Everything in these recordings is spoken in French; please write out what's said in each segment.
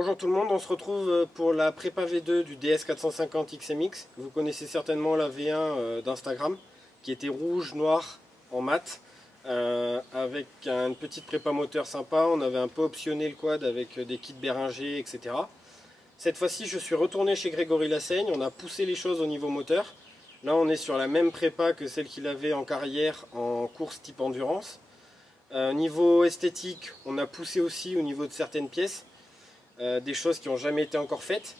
Bonjour tout le monde, on se retrouve pour la prépa V2 du DS450 XMX. Vous connaissez certainement la V1 d'Instagram, qui était rouge, noir, en mat, avec une petite prépa moteur sympa. On avait un peu optionné le quad avec des kits Béringer, etc. Cette fois-ci, je suis retourné chez Grégory Lassaigne, on a poussé les choses au niveau moteur. Là, on est sur la même prépa que celle qu'il avait en carrière en course type endurance. Niveau esthétique, on a poussé aussi au niveau de certaines pièces. Des choses qui n'ont jamais été encore faites.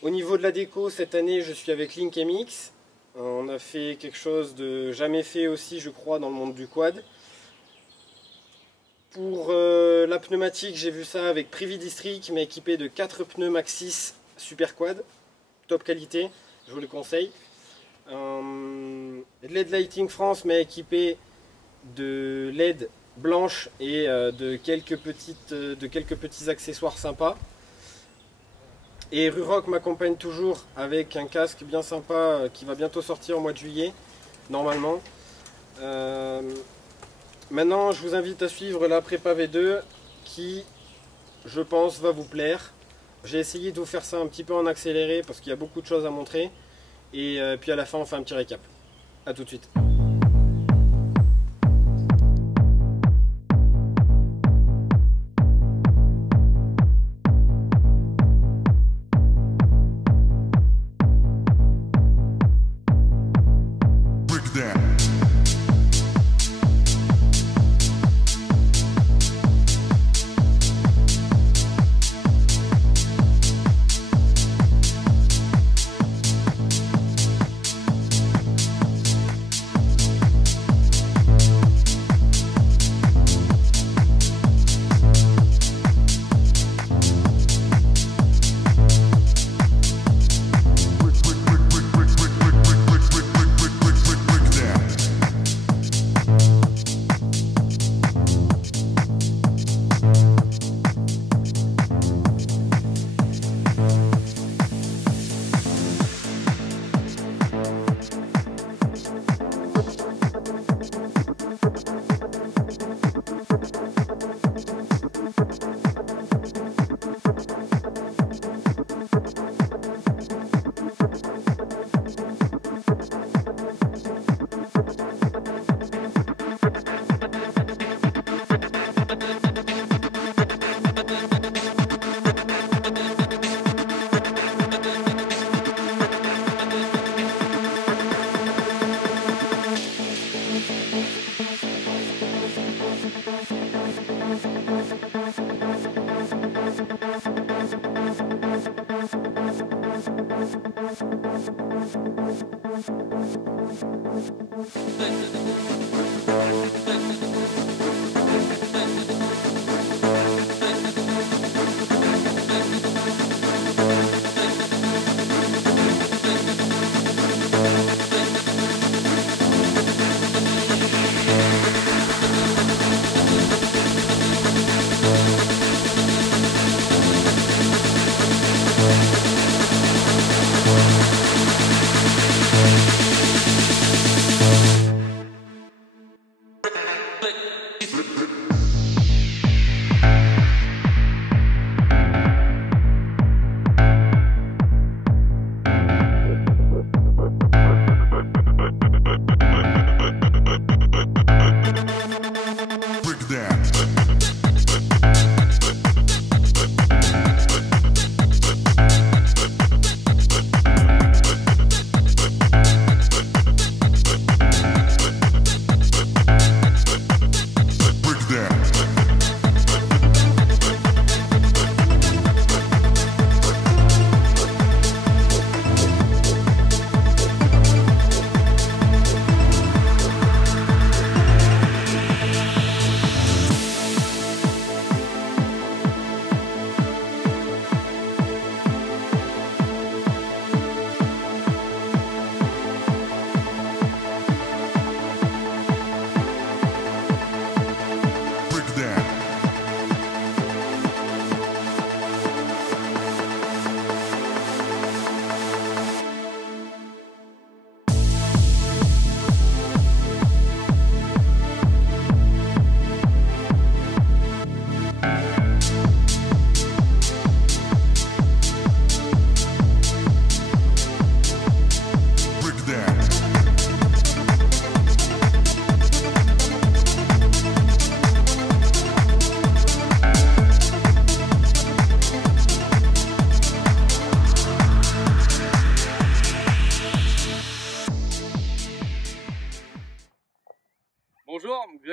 Au niveau de la déco, cette année je suis avec Link MX. On a fait quelque chose de jamais fait aussi, je crois, dans le monde du quad. Pour la pneumatique, j'ai vu ça avec Privy District, mais équipé de 4 pneus Maxxis Super Quad, top qualité, je vous le conseille. LED Lighting France, mais équipé de LED blanche et de quelques petits accessoires sympas. Et Ruroc m'accompagne toujours avec un casque bien sympa qui va bientôt sortir au mois de juillet normalement. Maintenant je vous invite à suivre la prépa V2 qui, je pense, va vous plaire. J'ai essayé de vous faire ça un petit peu en accéléré parce qu'il y a beaucoup de choses à montrer, et puis à la fin on fait un petit récap. A tout de suite.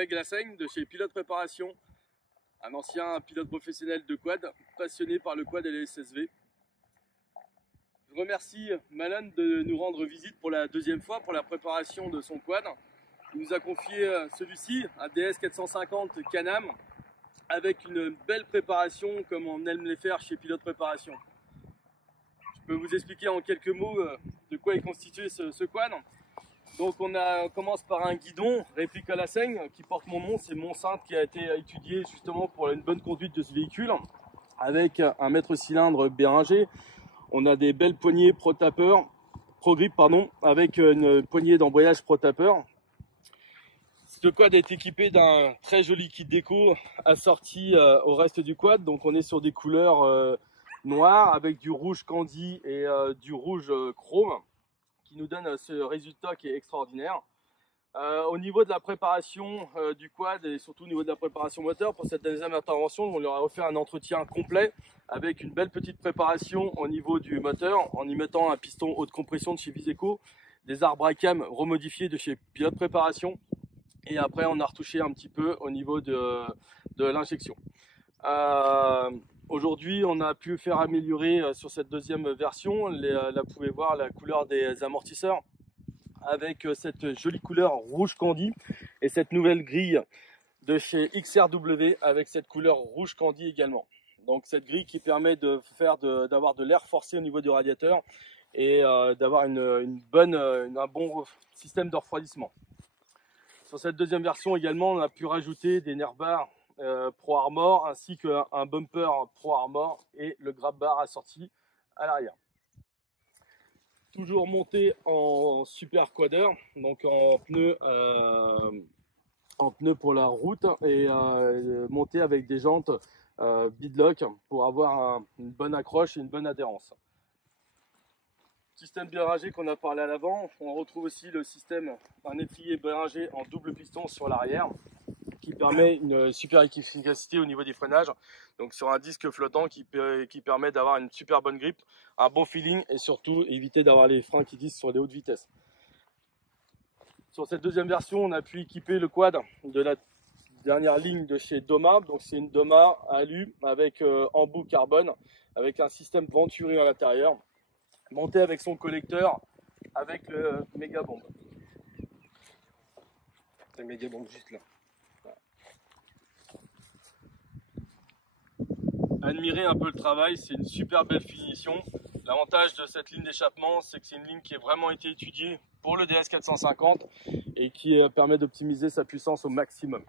Greg Lassaigne de chez Pilote Préparation, un ancien pilote professionnel de quad, passionné par le quad et les SSV. Je remercie Malone de nous rendre visite pour la deuxième fois pour la préparation de son quad. Il nous a confié celui-ci, un DS 450 Can-Am, avec une belle préparation comme on aime les faire chez Pilote Préparation. Je peux vous expliquer en quelques mots de quoi est constitué ce quad. Donc on commence par un guidon réplique à Lassaigne qui porte mon nom, c'est mon cintre qui a été étudié justement pour une bonne conduite de ce véhicule, avec un mètre cylindre Béringer. On a des belles poignées ProGrip, avec une poignée d'embrayage ProTaper. Ce quad est équipé d'un très joli kit déco assorti au reste du quad. Donc on est sur des couleurs noires avec du rouge candy et du rouge chrome qui nous donne ce résultat qui est extraordinaire. Au niveau de la préparation du quad et surtout au niveau de la préparation moteur, pour cette deuxième intervention, on leur a offert un entretien complet avec une belle petite préparation au niveau du moteur en y mettant un piston haute compression de chez Viseco, des arbres à cam remodifiés de chez Pilote Préparation. Et après, on a retouché un petit peu au niveau de l'injection. Aujourd'hui, on a pu faire améliorer sur cette deuxième version, là vous pouvez voir la couleur des amortisseurs avec cette jolie couleur rouge candy et cette nouvelle grille de chez XRW avec cette couleur rouge candy également. Donc cette grille qui permet d'avoir de l'air forcé au niveau du radiateur et d'avoir un bon système de refroidissement. Sur cette deuxième version également, on a pu rajouter des nerf bars Pro Armor ainsi qu'un bumper Pro Armor et le grab bar assorti à l'arrière. Toujours monté en super quader, donc en pneu pour la route et monté avec des jantes beadlock pour avoir une bonne accroche et une bonne adhérence. Système Béringer qu'on a parlé à l'avant, on retrouve aussi le système un étrier Béringer en double piston sur l'arrière qui permet une super efficacité au niveau des freinages, donc sur un disque flottant qui permet d'avoir une super bonne grippe, un bon feeling et surtout éviter d'avoir les freins qui disent sur les hautes vitesses. Sur cette deuxième version, on a pu équiper le quad de la dernière ligne de chez Doma, donc c'est une Doma alu avec embout carbone avec un système Venturi à l'intérieur, monté avec son collecteur avec le méga bombe. La méga bombe juste là. Admirez un peu le travail, c'est une super belle finition. L'avantage de cette ligne d'échappement, c'est que c'est une ligne qui a vraiment été étudiée pour le DS 450 et qui permet d'optimiser sa puissance au maximum.